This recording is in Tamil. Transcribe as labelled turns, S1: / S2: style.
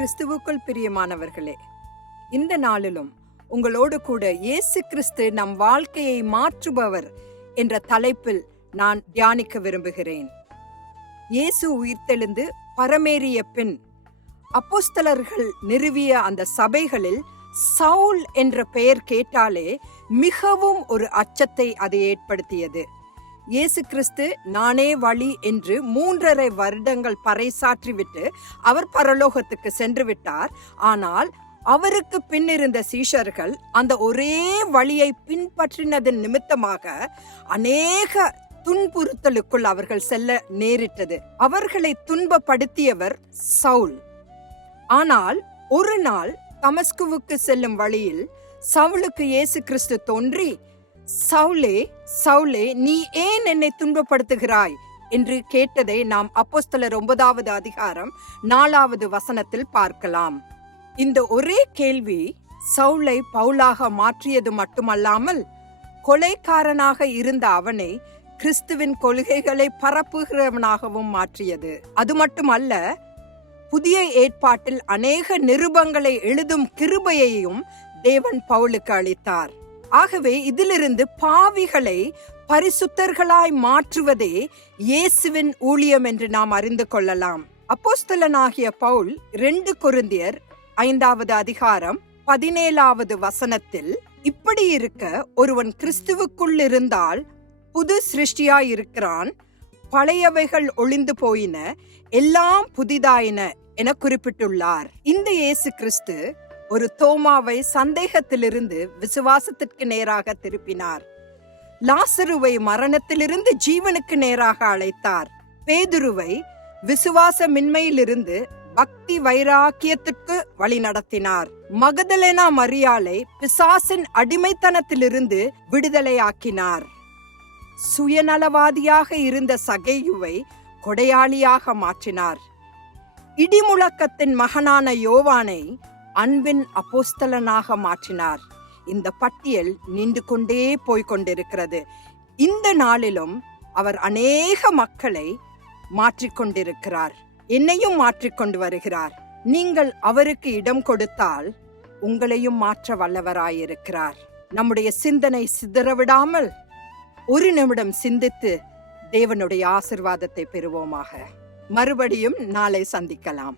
S1: கிறிஸ்துவுக்குள் பிரியமானவர்களே இந்த நாளிலும் உங்களோடு கூட இயேசு கிறிஸ்து நம் வாழ்க்கையை மாற்றுபவர் என்ற தலைப்பில் நான் தியானிக்க விரும்புகிறேன். இயேசு உயிர்த்தெழுந்து பரமேறிய பின் அப்போஸ்தலர்கள் நிறுவிய அந்த சபைகளில் சவுல் என்ற பெயர் கேட்டாலே மிகவும் ஒரு அச்சத்தை அது ஏற்படுத்தியது. இயேசு கிறிஸ்து நானே வழி என்று மூன்றரை வருடங்கள் பறைசாற்றிவிட்டு அவர் பரலோகத்துக்கு சென்று விட்டார் ஆனால் அவருக்கு பின்னிருந்த சீஷர்கள் அந்த ஒரே வழியை பின்பற்றினதன் நிமித்தமாக அநேக துன்புறுத்தலுக்குள் அவர்கள் செல்ல நேரிட்டது. அவர்களை துன்பப்படுத்தியவர் சவுல். ஆனால் ஒரு நாள் தமஸ்குவுக்கு செல்லும் வழியில் சவுலுக்கு இயேசு கிறிஸ்து தோன்றி சவுலே சவுலே நீ ஏன் என்னை துன்பப்படுத்துகிறாய்? என்று கேட்டதை நாம் அப்போஸ்தலர் ஒன்பதாவது அதிகாரம் நாலாவது வசனத்தில் பார்க்கலாம். இந்த ஒரே கேள்வி சவுளை பவுலாக மாற்றியது மட்டுமல்லாமல் கொலைக்காரனாக இருந்த அவனை கிறிஸ்துவின் கொள்கைகளை பரப்புகிறவனாகவும் மாற்றியது. அது மட்டுமல்ல புதிய ஏற்பாட்டில் அநேக நிருபங்களை எழுதும் கிருபையையும் தேவன் பவுலுக்கு அளித்தார். ஆகவே இதிலிருந்து பாவிகளை பரிசுத்தர்களாய் மாற்றுவதே இயேசுவின் ஊழியம் என்று நாம் அறிந்து கொள்ளலாம். அப்போஸ்தலனாகிய பவுல் ரெண்டு குருந்தியர் ஐந்தாவது அதிகாரம் பதினேழாவது வசனத்தில் இப்படி இருக்க ஒருவன் கிறிஸ்துவுக்குள் இருந்தால் புது சிருஷ்டியாய் இருக்கிறான் பழையவைகள் ஒளிந்து போயின எல்லாம் புதிதாயின என குறிப்பிட்டுள்ளார். இந்த இயேசு கிறிஸ்து ஒரு தோமாவை சந்தேகத்திலிருந்து விசுவாசத்திற்கு நேராக திருப்பினார். லாசருவை மரணத்திலிருந்து ஜீவனுக்கு நேராக அழைத்தார். பேதுருவை விசுவாசமின்மையிலிருந்து பக்தி வைராக்கியத்திற்கு வழி நடத்தினார். மகதலேனா மரியாலை பிசாசின் அடிமைத்தனத்திலிருந்து விடுதலையாக்கினார். சுயநலவாதியாக இருந்த சகையுவை கொடையாளியாக மாற்றினார். இடிமுழக்கத்தின் மகனான யோவானை அன்பின் அப்போஸ்தலனாக மாற்றினார். இந்த பட்டியல் நின்று கொண்டே போய்க் கொண்டிருக்கிறது. இந்த நாளிலும் அவர் அநேக மக்களை மாற்றிக்கொண்டிருக்கிறார் என்னையும் மாற்றிக்கொண்டு வருகிறார். நீங்கள் அவருக்கு இடம் கொடுத்தால் உங்களையும் மாற்ற வல்லவராயிருக்கிறார். நம்முடைய சிந்தனை சிதறவிடாமல் ஒரு நிமிடம் சிந்தித்து தேவனுடைய ஆசிர்வாதத்தை பெறுவோமாக. மறுபடியும் நாளை சந்திக்கலாம்.